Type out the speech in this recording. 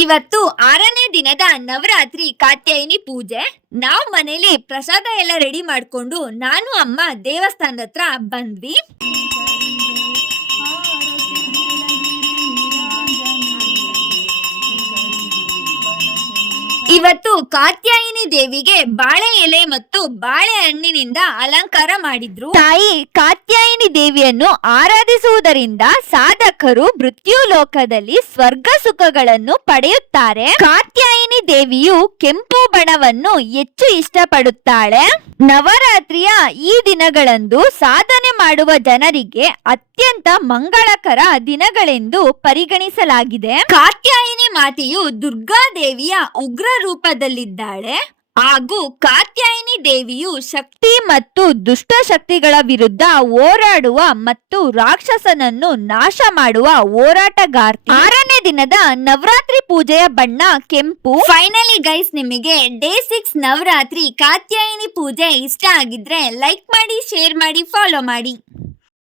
ಇವತ್ತು 6ನೇ ದಿನದ ನವರಾತ್ರಿ ಕಾತ್ಯಾಯಿನಿ ಪೂಜೆ. ನಾವು ಮನೇಲಿ ಪ್ರಸಾದ ಎಲ್ಲ ರೆಡಿ ಮಾಡ್ಕೊಂಡು ನಾನು ಅಮ್ಮ ದೇವಸ್ಥಾನದ ಹತ್ರ ಬಂದ್ವಿ. ಇವತ್ತು ಕಾತ್ಯಾಯಿನಿ ದೇವಿಗೆ ಬಾಳೆ ಎಲೆ ಮತ್ತು ಬಾಳೆಹಣ್ಣಿನಿಂದ ಅಲಂಕಾರ ಮಾಡಿದ್ರು. ತಾಯಿ ಕಾತ್ಯಾಯಿನಿ ದೇವಿಯನ್ನು ಆರಾಧಿಸುವುದರಿಂದ ಸಾಧಕರು ಮೃತ್ಯು ಲೋಕದಲ್ಲಿ ಸ್ವರ್ಗ ಸುಖಗಳನ್ನು ಪಡೆಯುತ್ತಾರೆ. ಕಾತ್ಯಾಯಿನಿ ದೇವಿಯು ಕೆಂಪು ಬಣ್ಣವನ್ನು ಹೆಚ್ಚು ಇಷ್ಟಪಡುತ್ತಾಳೆ. ನವರಾತ್ರಿಯ ಈ ದಿನಗಳಂದು ಸಾಧನೆ ಮಾಡುವ ಜನರಿಗೆ ಅತ್ಯಂತ ಮಂಗಳಕರ ದಿನಗಳೆಂದು ಪರಿಗಣಿಸಲಾಗಿದೆ. ಕಾತ್ಯಾಯಿನಿ ಮಾತೆಯು ದುರ್ಗಾದೇವಿಯ ಉಗ್ರ ರೂಪದಲ್ಲಿದ್ದಾಳೆ ಹಾಗೂ ಕಾತ್ಯಾಯಿನಿ ದೇವಿಯು ಶಕ್ತಿ ಮತ್ತು ದುಷ್ಟ ಶಕ್ತಿಗಳ ವಿರುದ್ಧ ಹೋರಾಡುವ ಮತ್ತು ರಾಕ್ಷಸನನ್ನು ನಾಶ ಮಾಡುವ ಹೋರಾಟಗಾರ್ತಿ. 6ನೇ ದಿನದ ನವರಾತ್ರಿ ಪೂಜೆಯ ಬಣ್ಣ ಕೆಂಪು. ಫೈನಲಿ ಗೈಸ್, ನಿಮಗೆ ಡೇ 6 ನವರಾತ್ರಿ ಕಾತ್ಯಾಯಿನಿ ಪೂಜೆ ಇಷ್ಟ ಆಗಿದ್ರೆ ಲೈಕ್ ಮಾಡಿ, ಶೇರ್ ಮಾಡಿ, ಫಾಲೋ ಮಾಡಿ.